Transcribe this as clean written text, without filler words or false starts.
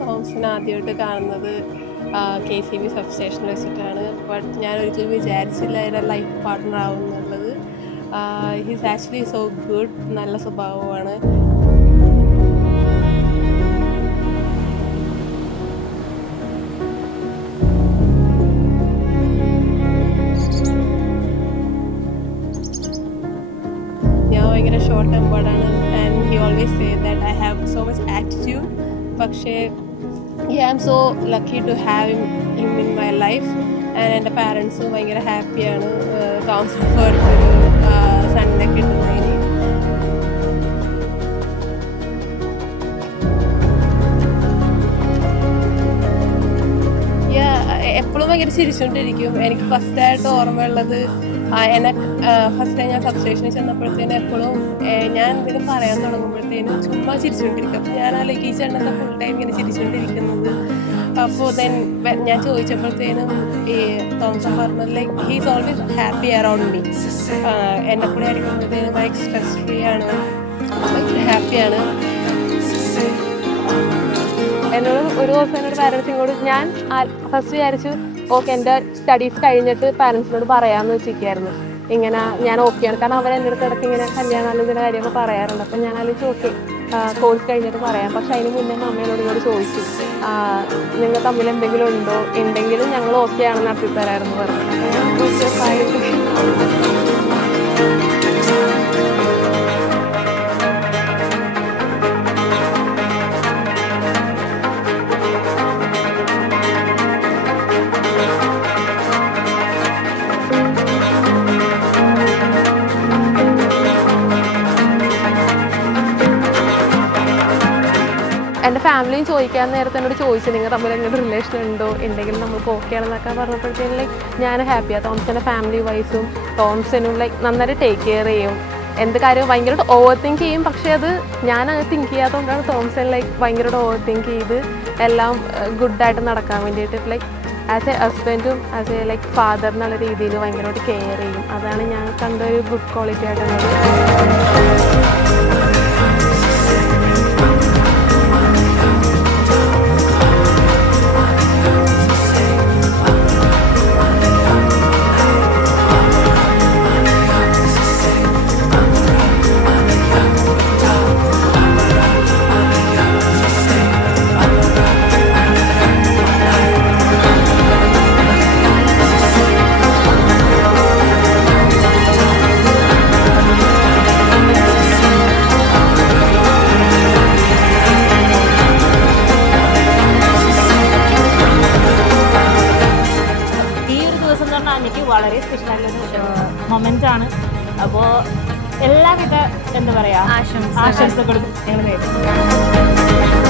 തോമസിനെ ആദ്യമായിട്ട് കാണുന്നത് KCB സബ് സ്റ്റേഷനിൽ വെച്ചിട്ടാണ്. ബട്ട് ഞാൻ ഒരിക്കലും വിചാരിച്ചില്ല എൻ്റെ ലൈഫ് പാർട്ട്ണർ ആവും എന്നുള്ളത്. ഹീസ് ആക്ച്വലി സോ ഗുഡ്, നല്ല സ്വഭാവമാണ്. ഞാൻ ഭയങ്കര ഷോർട്ട് ടെമ്പേർഡാണ് and he always say that I have so much attitude. പക്ഷേ I am so lucky to have him in my life. And എൻ്റെ പാരൻസും ഭയങ്കര ഹാപ്പിയാണ് തോമസിനെ പോലൊരു സണ്ണിനെ കിട്ടുന്നതിന്. എപ്പോഴും ഭയങ്കര ചിരിച്ചുകൊണ്ടിരിക്കും. എനിക്ക് ഫസ്റ്റായിട്ട് ഓർമ്മയുള്ളത് എന്നെ ഫസ്റ്റ് ടൈം ഞാൻ സബ് സ്റ്റേഷനിൽ ചെന്നപ്പോഴത്തേനും എപ്പോഴും ഞാൻ എന്തെങ്കിലും പറയാൻ തുടങ്ങുമ്പോഴത്തേനും ചുമ്മാ ചിരിച്ചുകൊണ്ടിരിക്കും. അപ്പോൾ ഞാൻ ഈ ചേട്ടനൊക്കെ ഫുൾ ടൈം ഇങ്ങനെ ചിരിച്ചുകൊണ്ടിരിക്കുന്നത്. അപ്പോൾ ഞാൻ ചോദിച്ചപ്പോഴത്തേനും ഈ തോമസൻ പറഞ്ഞത് like he's always happy around me. എന്നെ കൂടെ ആയിരിക്കുമ്പോഴത്തേനും ഭയങ്കര സ്ട്രെസ് ഫ്രീ ആണ്, ഭയങ്കര ഹാപ്പിയാണ്. എന്നോട് ഒരു ദിവസം എന്നോട് പാരൻസിനോട് ഞാൻ ഫസ്റ്റ് വിചാരിച്ചു ഓക്കെ എൻ്റെ സ്റ്റഡീസ് കഴിഞ്ഞിട്ട് പാരൻസിനോട് പറയാമെന്ന് വെച്ചിരിക്കുകയായിരുന്നു. ഇങ്ങനെ ഞാൻ ഓക്കെയാണ്, കാരണം അവർ എൻ്റെ അടുത്ത് ഇടയ്ക്ക് ഇങ്ങനെ കല്യാണാലോചന കാര്യമൊക്കെ പറയാറുണ്ട്. അപ്പം ഞാൻ ആലോചിച്ച് ഓക്കെ കോഴ്സ് കഴിഞ്ഞിട്ട് പറയാം. പക്ഷെ അതിന് മുന്നേ അമ്മയോട് ഇങ്ങോട്ട് ചോദിച്ചു നിങ്ങൾ തമ്മിൽ എന്തെങ്കിലും ഉണ്ടോ, ഉണ്ടെങ്കിലും ഞങ്ങൾ ഓക്കെ ആണെന്ന് നടത്തി തരാമെന്ന് പറഞ്ഞു. എൻ്റെ ഫാമിലിയും ചോദിക്കാൻ നേരത്തെ എന്നോട് ചോദിച്ചു നിങ്ങൾ തമ്മിൽ എന്തെങ്കിലും റിലേഷൻ ഉണ്ടോ, ഉണ്ടെങ്കിലും നമുക്ക് ഓക്കെ ആണെന്നൊക്കെ പറഞ്ഞപ്പോഴത്തേനും ലൈക്ക് ഞാൻ ഹാപ്പിയാണ്. തോമസിൻ്റെ ഫാമിലി വൈസും തോമസിനും ലൈക്ക് നന്നായിട്ട് ടേക്ക് കെയർ ചെയ്യും. എന്ത് കാര്യവും ഭയങ്കരമായിട്ട് ഓവർ തിങ്ക് ചെയ്യും. പക്ഷേ അത് ഞാൻ അങ്ങനെ തിങ്ക് ചെയ്യാത്തതുകൊണ്ടാണ് തോമസൻ ലൈക്ക് ഭയങ്കരമായിട്ട് ഓവർ തിങ്ക് ചെയ്ത് എല്ലാം ഗുഡായിട്ട് നടക്കാൻ വേണ്ടിയിട്ട് ലൈക്ക് ആസ് എ ഹസ്ബൻഡും ആസ് എ ലൈക്ക് ഫാദർ എന്നുള്ള രീതിയിൽ ഭയങ്കരമായിട്ട് കെയർ ചെയ്യും. അതാണ് ഞാൻ കണ്ട ഒരു ഗുഡ് ക്വാളിറ്റി ആയിട്ടുള്ളത്. എനിക്ക് വളരെ സ്പെഷ്യൽ ആയിട്ടുള്ള മൊമെന്റ് ആണ്. അപ്പോൾ എല്ലാവിധ എന്താ പറയുക ആശംസകളും ഞങ്ങൾ നേരിടും.